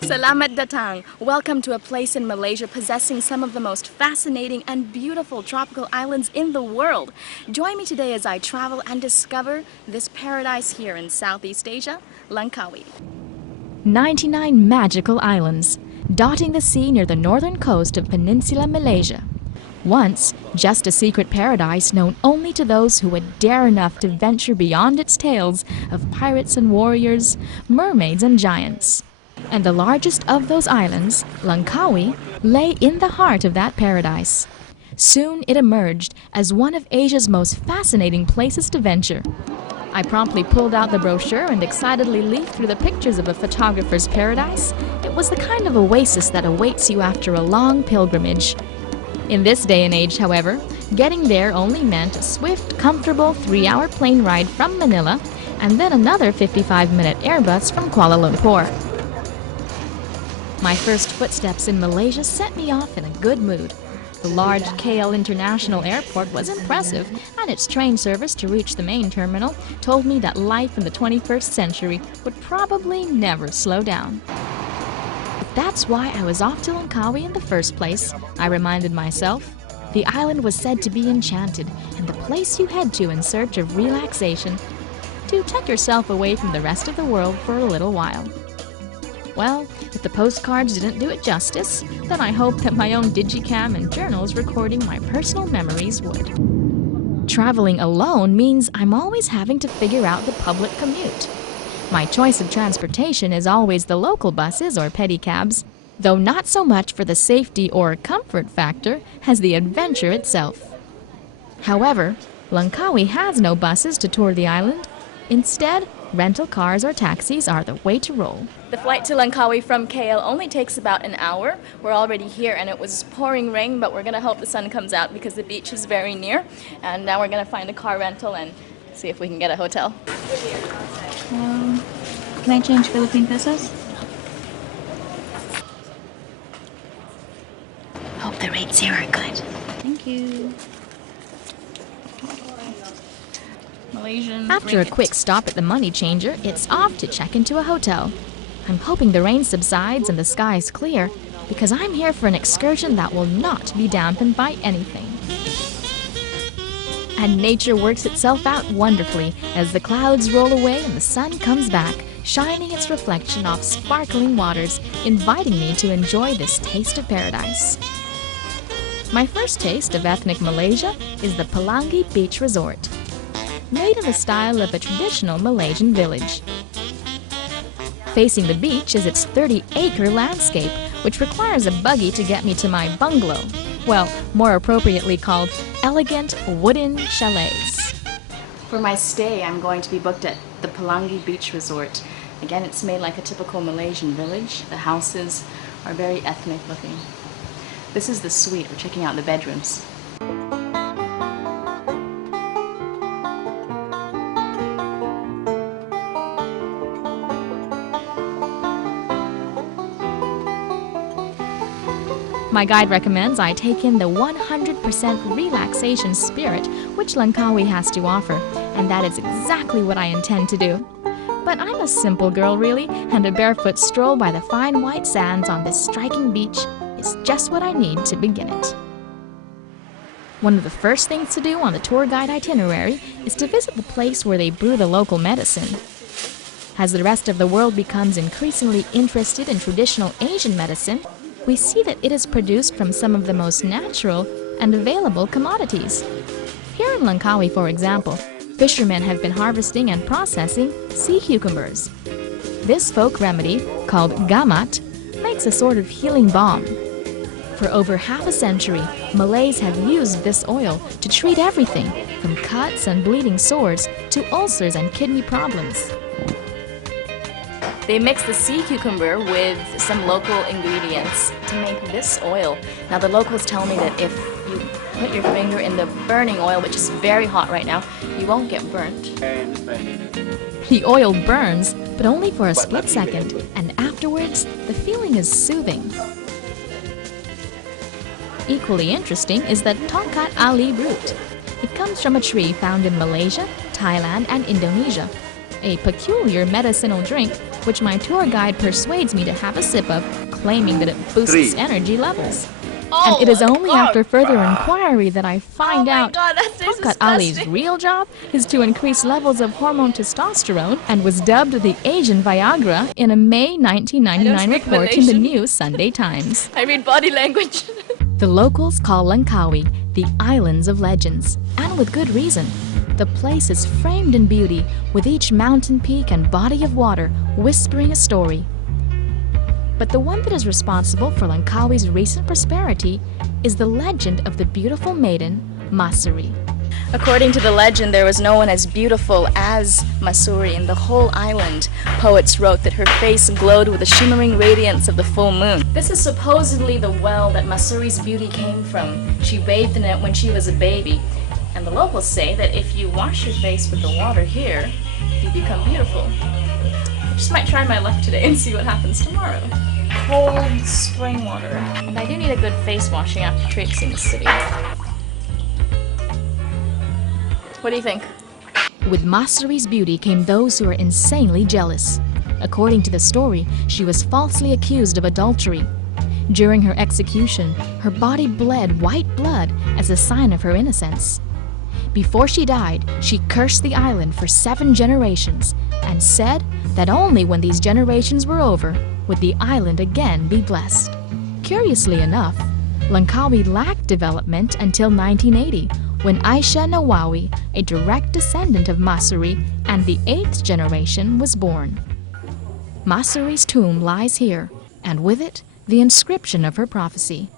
Selamat datang! Welcome to a place in Malaysia possessing some of the most fascinating and beautiful tropical islands in the world. Join me today as I travel and discover this paradise here in Southeast Asia, Langkawi. 99 magical islands, dotting the sea near the northern coast of Peninsula Malaysia. Once, just a secret paradise known only to those who would dare enough to venture beyond its tales of pirates and warriors, mermaids and giants. And the largest of those islands, Langkawi, lay in the heart of that paradise. Soon it emerged as one of Asia's most fascinating places to venture. I promptly pulled out the brochure and excitedly leafed through the pictures of a photographer's paradise. It was the kind of oasis that awaits you after a long pilgrimage. In this day and age, however, getting there only meant a swift, comfortable 3-hour plane ride from Manila and then another 55-minute Airbus from Kuala Lumpur. My first footsteps in Malaysia set me off in a good mood. The large KL International Airport was impressive, and its train service to reach the main terminal told me that life in the 21st century would probably never slow down. But that's why I was off to Langkawi in the first place, I reminded myself. The island was said to be enchanted, and the place you head to in search of relaxation, to tuck yourself away from the rest of the world for a little while. Well, if the postcards didn't do it justice, then I hope that my own digicam and journals recording my personal memories would. Traveling alone means I'm always having to figure out the public commute. My choice of transportation is always the local buses or pedicabs, though not so much for the safety or comfort factor as the adventure itself. However, Langkawi has no buses to tour the island. Instead, rental cars or taxis are the way to roll. The flight to Langkawi from KL only takes about an hour. We're already here and it was pouring rain, but we're going to hope the sun comes out because the beach is very near. And now we're going to find a car rental and see if we can get a hotel. Can I change Philippine pesos? Hope the rates here are good. Thank you. Malaysian After a ringgit. quick stop at the money changer, it's off to check into a hotel. I'm hoping the rain subsides and the skies clear, because I'm here for an excursion that will not be dampened by anything. And nature works itself out wonderfully as the clouds roll away and the sun comes back, shining its reflection off sparkling waters, inviting me to enjoy this taste of paradise. My first taste of ethnic Malaysia is the Pelangi Beach Resort, made in the style of a traditional Malaysian village. Facing the beach is its 30-acre landscape, which requires a buggy to get me to my bungalow. Well, more appropriately called elegant wooden chalets. For my stay, I'm going to be booked at the Pelangi Beach Resort. Again, it's made like a typical Malaysian village. The houses are very ethnic looking. This is the suite. We're checking out the bedrooms. My guide recommends I take in the 100% relaxation spirit which Langkawi has to offer, and that is exactly what I intend to do. But I'm a simple girl really, and a barefoot stroll by the fine white sands on this striking beach is just what I need to begin it. One of the first things to do on the tour guide itinerary is to visit the place where they brew the local medicine. As the rest of the world becomes increasingly interested in traditional Asian medicine, we see that it is produced from some of the most natural and available commodities. Here in Langkawi, for example, fishermen have been harvesting and processing sea cucumbers. This folk remedy, called gamat, makes a sort of healing balm. For over half a century, Malays have used this oil to treat everything from cuts and bleeding sores to ulcers and kidney problems. They mix the sea cucumber with some local ingredients to make this oil. Now the locals tell me that if you put your finger in the burning oil, which is very hot right now, you won't get burnt. The oil burns, but only for a split second, and afterwards, the feeling is soothing. Equally interesting is the tongkat ali root. It comes from a tree found in Malaysia, Thailand, and Indonesia. a peculiar medicinal drink which my tour guide persuades me to have a sip of, claiming that it boosts energy levels. And it is only after further inquiry that I find out Tongkat Ali's real job is to increase levels of hormone testosterone and was dubbed the Asian Viagra in a May 1999 report in the New Sunday Times. I read body language. The locals call Langkawi the Islands of Legends, and with good reason. The place is framed in beauty, with each mountain peak and body of water whispering a story. But the one that is responsible for Langkawi's recent prosperity is the legend of the beautiful maiden, Mussoorie. According to the legend, there was no one as beautiful as Mussoorie in the whole island. Poets wrote that her face glowed with the shimmering radiance of the full moon. This is supposedly the well that Mussoorie's beauty came from. She bathed in it when she was a baby. And the locals say that if you wash your face with the water here, you become beautiful. I just might try my luck today and see what happens tomorrow. Cold spring water. And I do need a good face washing after traipsing the city. What do you think? With Mussoorie's beauty came those who are insanely jealous. According to the story, she was falsely accused of adultery. During her execution, her body bled white blood as a sign of her innocence. Before she died, she cursed the island for 7 generations and said that only when these generations were over would the island again be blessed. Curiously enough, Langkawi lacked development until 1980, when Aisha Nawawi, a direct descendant of Mussoorie and the 8th generation, was born. Mussoorie's tomb lies here, and with it, the inscription of her prophecy.